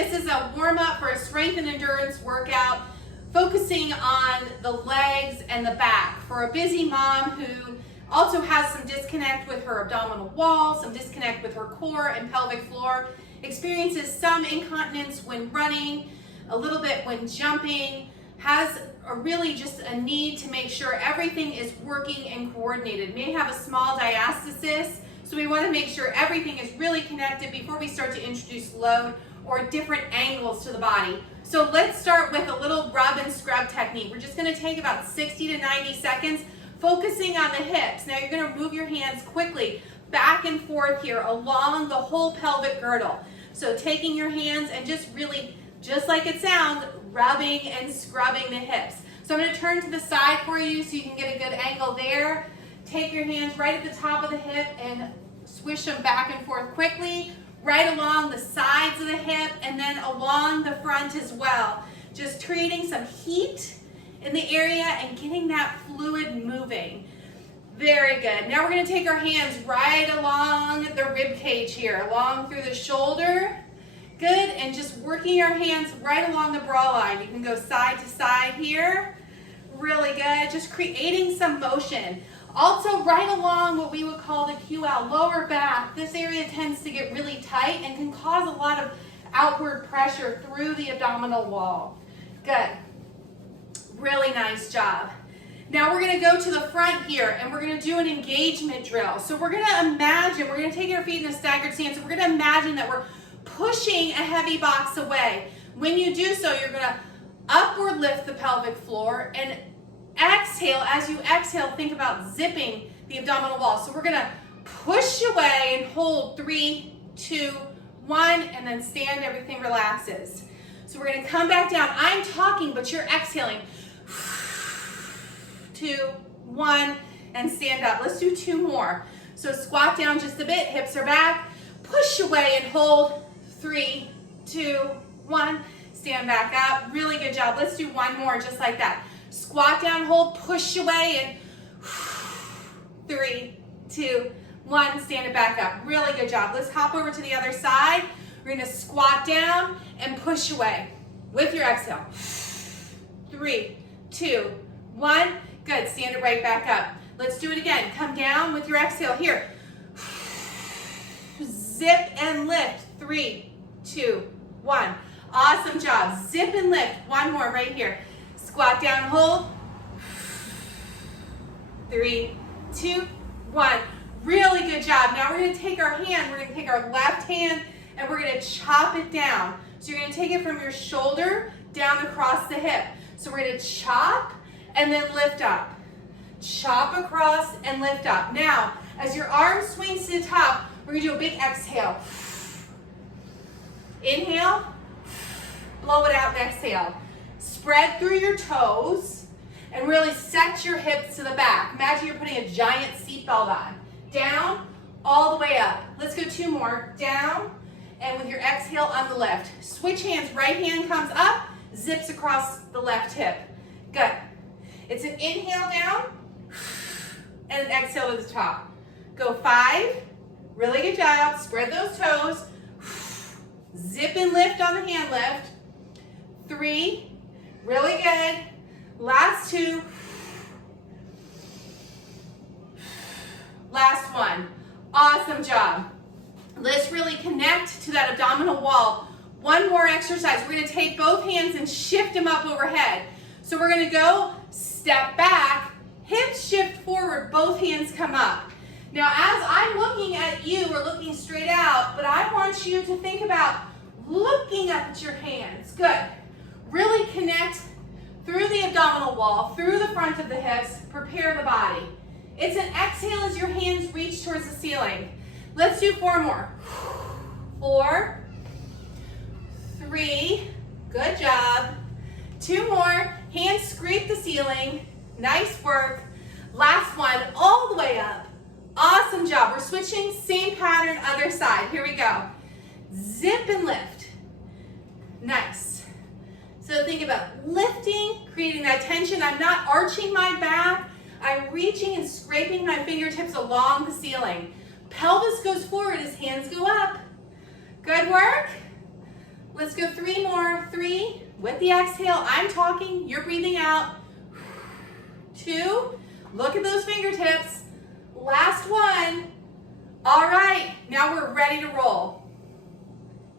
this is a warm-up for a strength and endurance workout, focusing on the legs and the back. For a busy mom who also has some disconnect with her abdominal wall, some disconnect with her core and pelvic floor, experiences some incontinence when running, a little bit when jumping, has really just a need to make sure everything is working and coordinated. May have a small diastasis, so we want to make sure everything is really connected before we start to introduce load or different angles to the body. So let's start with a little rub and scrub technique. We're just going to take about 60 to 90 seconds, focusing on the hips. Now you're going to move your hands quickly back and forth here along the whole pelvic girdle. So taking your hands and just really, just like it sounds, rubbing and scrubbing the hips. So I'm going to turn to the side for you so you can get a good angle there. Take your hands right at the top of the hip and swish them back and forth quickly, right along the sides of the hip and then along the front as well. Just creating some heat in the area and getting that fluid moving. Very good. Now we're going to take our hands right along the rib cage here, along through the shoulder. Good, and just working your hands right along the bra line. You can go side to side here. Really good. Just creating some motion. Also right along what we would call the QL, lower back. This area tends to get really tight and can cause a lot of outward pressure through the abdominal wall. Good. Really nice job. Now we're going to go to the front here and we're going to do an engagement drill. So we're going to imagine, we're going to take our feet in a staggered stance, and we're going to imagine that we're pushing a heavy box away. When you do so, you're going to upward lift the pelvic floor and exhale. As you exhale, think about zipping the abdominal wall. So we're going to push away and hold 3, 2, 1, and then stand, everything relaxes. So we're going to come back down. I'm talking, but you're exhaling. 2, 1, and stand up. Let's do 2 more. So squat down just a bit, hips are back, push away and hold. 3, 2, 1, stand back up. Really good job. Let's do 1 more just like that. Squat down, hold, push away, and 3, 2, 1, stand it back up. Really good job. Let's hop over to the other side. We're going to squat down and push away with your exhale. 3, 2, 1. Good. Stand it right back up. Let's do it again. Come down with your exhale here. Zip and lift. 3, 2, 1. Awesome job. Zip and lift. 1 more right here. Squat down, hold. 3, 2, 1. Really good job. Now we're going to take our hand, we're going to take our left hand, and we're going to chop it down. So you're going to take it from your shoulder down across the hip. So we're going to chop and then lift up. Chop across and lift up. Now, as your arm swings to the top, we're going to do a big exhale. Inhale, blow it out and exhale. Spread through your toes and really set your hips to the back. Imagine you're putting a giant seatbelt on. Down, all the way up. Let's go 2 more. Down, and with your exhale on the left. Switch hands. Right hand comes up, zips across the left hip. Good. It's an inhale down and an exhale to the top. Go 5. Really good job. Spread those toes. Zip and lift on the hand lift. 3. Really good. Last 2. Last 1. Awesome job. Let's really connect to that abdominal wall. 1 more exercise. We're going to take both hands and shift them up overhead. So we're going to go step back, hips shift forward, both hands come up. Now as I'm looking at you, we're looking straight out, but I want you to think about looking up at your hands. Good. Really connect through the abdominal wall, through the front of the hips, prepare the body. It's an exhale as your hands reach towards the ceiling. Let's do 4 more. 4, 3, good job. 2 more, hands scrape the ceiling. Nice work. Last 1, all the way up. Awesome job. We're switching, same pattern, other side. Here we go. Zip and lift. Nice. So think about lifting, creating that tension. I'm not arching my back. I'm reaching and scraping my fingertips along the ceiling. Pelvis goes forward as hands go up. Good work. Let's go 3 more. 3, with the exhale, I'm talking, you're breathing out. 2, look at those fingertips. Last one. All right, now we're ready to roll.